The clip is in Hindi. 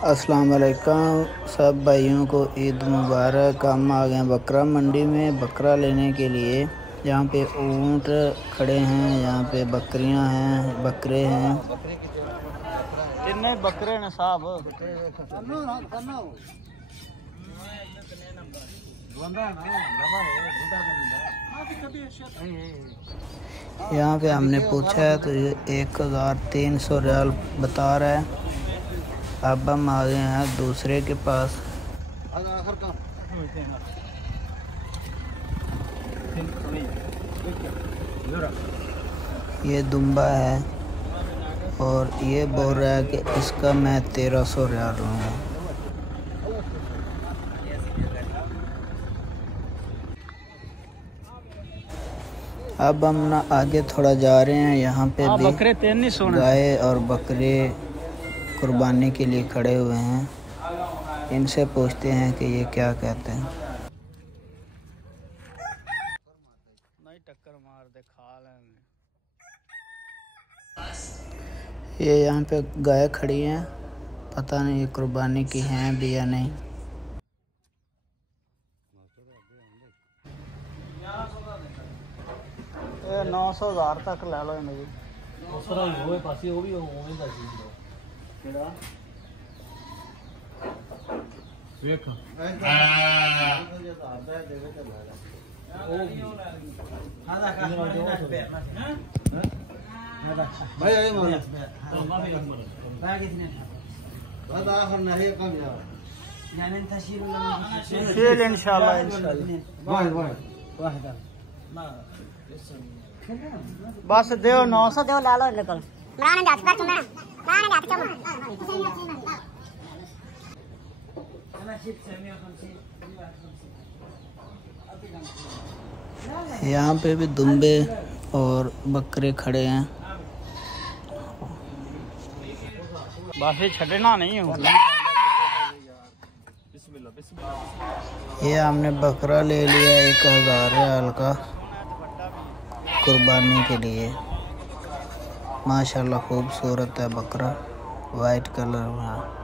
अस्सलाम वालेकुम सब भाइयों को ईद मुबारक। हम आ गए बकरा मंडी में बकरा लेने के लिए। यहाँ पे ऊँट खड़े हैं, यहाँ पे बकरियाँ हैं, बकरे हैं। कितने बकरे ने साहब? यहाँ पे हमने पूछा है तो ये 1300 रियाल बता रहा है। अब हम आ गए हैं दूसरे के पास। ये दुम्बा है और ये बोल रहा है कि इसका मैं 1300 रियाल लूँगा। अब हम ना आगे थोड़ा जा रहे हैं। यहाँ पे भी गाय और बकरे कुर्बानी के लिए खड़े हुए हैं। इनसे पूछते हैं कि ये क्या कहते हैं। नहीं टक्कर मार दे खा लेंगे। ये यहाँ पे गाय खड़ी हैं, पता नहीं ये कुर्बानी की हैं भी या नहीं। ये 900,000 तक ले लो मेरी। इंशाल्लाह बस दो 900 दो ला लो निकल। यहाँ पे भी दुम्बे और बकरे खड़े हैं। बस छड़ना नहीं हो। ये हमने बकरा ले लिया 1000 रियाल का कुर्बानी के लिए। माशाल्लाह खूबसूरत है बकरा, वाइट कलर में।